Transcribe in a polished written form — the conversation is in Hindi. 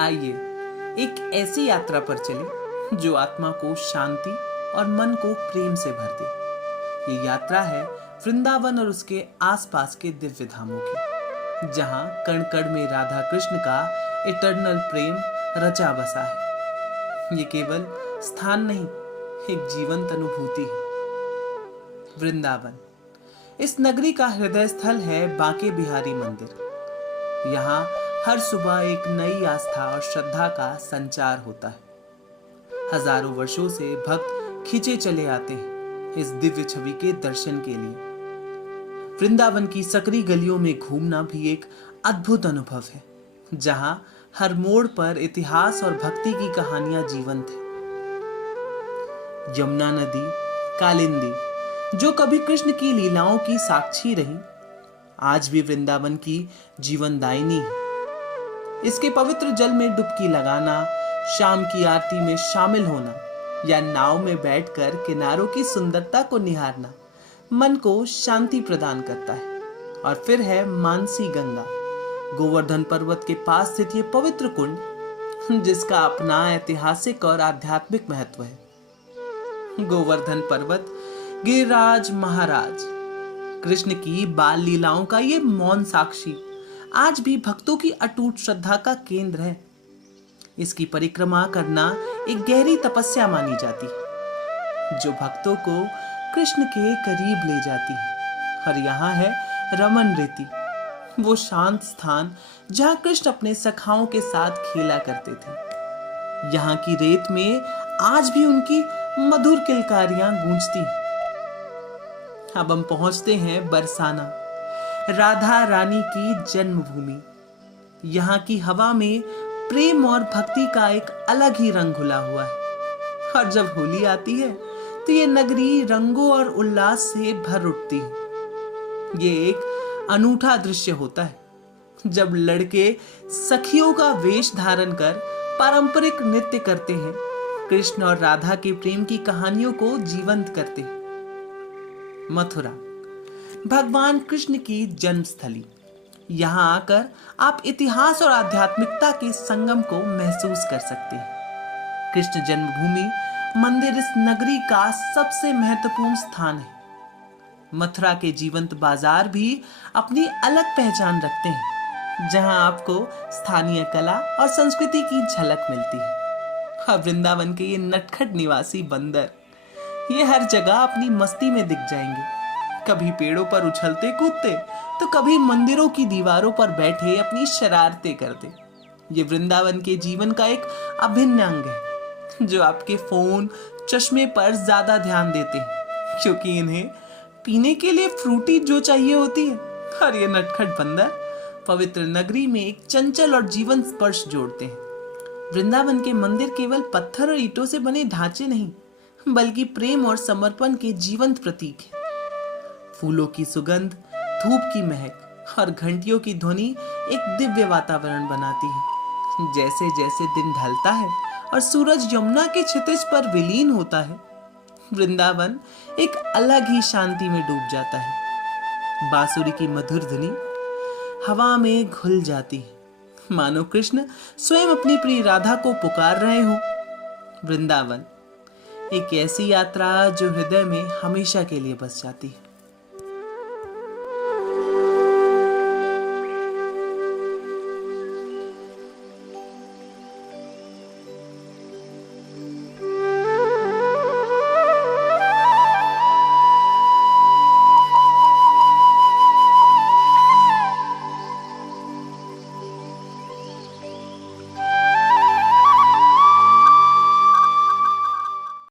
आइए एक ऐसी यात्रा पर चले जो आत्मा को शांति और मन को प्रेम से भर दे। ये यात्रा है वृंदावन और उसके आसपास के दिव्य धामों की, जहां कण कण में राधा कृष्ण का इटर्नल प्रेम रचा बसा है। ये केवल स्थान नहीं, एक जीवंत अनुभूति है। वृंदावन इस नगरी का हृदय स्थल है बांके बिहारी मंदिर। यहाँ हर सुबह एक नई आस्था और श्रद्धा का संचार होता है। हजारों वर्षों से भक्त खिंचे चले आते हैं इस दिव्य छवि के दर्शन के लिए। वृंदावन की सकरी गलियों में घूमना भी एक अद्भुत अनुभव है, जहां हर मोड़ पर इतिहास और भक्ति की कहानियां जीवंत है। यमुना नदी, कालिंदी, जो कभी कृष्ण की लीलाओं की साक्षी रही, आज भी वृंदावन की जीवनदायिनी है। इसके पवित्र जल में डुबकी लगाना, शाम की आरती में शामिल होना या नाव में बैठकर किनारों की सुंदरता को निहारना मन को शांति प्रदान करता है। और फिर है मानसी गंगा, गोवर्धन पर्वत के पास स्थित ये पवित्र कुंड, जिसका अपना ऐतिहासिक और आध्यात्मिक महत्व है। गोवर्धन पर्वत गिरिराज महाराज कृष्ण की बाल लीलाओं का ये मौन साक्षी आज भी भक्तों की अटूट श्रद्धा का केंद्र है। इसकी परिक्रमा करना एक गहरी तपस्या मानी जाती है, जो भक्तों को कृष्ण के करीब ले जाती है। और यहाँ है रमन रेती, वो शांत स्थान जहाँ कृष्ण अपने सखाओं के साथ खेला करते थे। यहाँ की रेत में आज भी उनकी मधुर किलकारियां गूंजती हैं। अब हम पहुंचते हैं बरसाना, राधा रानी की जन्मभूमि। यहाँ की हवा में प्रेम और भक्ति का एक अलग ही रंग घुला हुआ है। और जब होली आती है तो ये नगरी रंगों और उल्लास से भर उठती है। ये एक अनूठा दृश्य होता है जब लड़के सखियों का वेश धारण कर पारंपरिक नृत्य करते हैं, कृष्ण और राधा के प्रेम की कहानियों को जीवंत करते हैं। मथुरा भगवान कृष्ण की जन्मस्थली। यहाँ आकर आप इतिहास और आध्यात्मिकता के संगम को महसूस कर सकते हैं। कृष्ण जन्मभूमि मंदिर इस नगरी का सबसे महत्वपूर्ण स्थान है। मथुरा के जीवंत बाजार भी अपनी अलग पहचान रखते हैं, जहाँ आपको स्थानीय कला और संस्कृति की झलक मिलती है। और वृंदावन के ये नटखट निवासी बंदर, ये हर जगह अपनी मस्ती में दिख जाएंगे। कभी पेड़ों पर उछलते कूदते, तो कभी मंदिरों की दीवारों पर बैठे अपनी शरारतें करते। ये वृंदावन के जीवन का एक अभिन्न अंग है, जो आपके फोन चश्मे पर ज्यादा ध्यान देते हैं, क्योंकि इन्हें पीने के लिए फ्रूटी जो चाहिए होती है। और ये नटखट बंदर पवित्र नगरी में एक चंचल और जीवंत स्पर्श जोड़ते हैं। वृंदावन के मंदिर केवल पत्थर और ईंटों से बने ढांचे नहीं, बल्कि प्रेम और समर्पण के जीवंत प्रतीक है। फूलों की सुगंध, धूप की महक और घंटियों की ध्वनि एक दिव्य वातावरण बनाती है। जैसे जैसे दिन ढलता है और सूरज यमुना के क्षितिज पर विलीन होता है, वृंदावन एक अलग ही शांति में डूब जाता है। बांसुरी की मधुर ध्वनि हवा में घुल जाती है, मानो कृष्ण स्वयं अपनी प्रिय राधा को पुकार रहे हो। वृंदावन एक ऐसी यात्रा जो हृदय में हमेशा के लिए बस जाती है।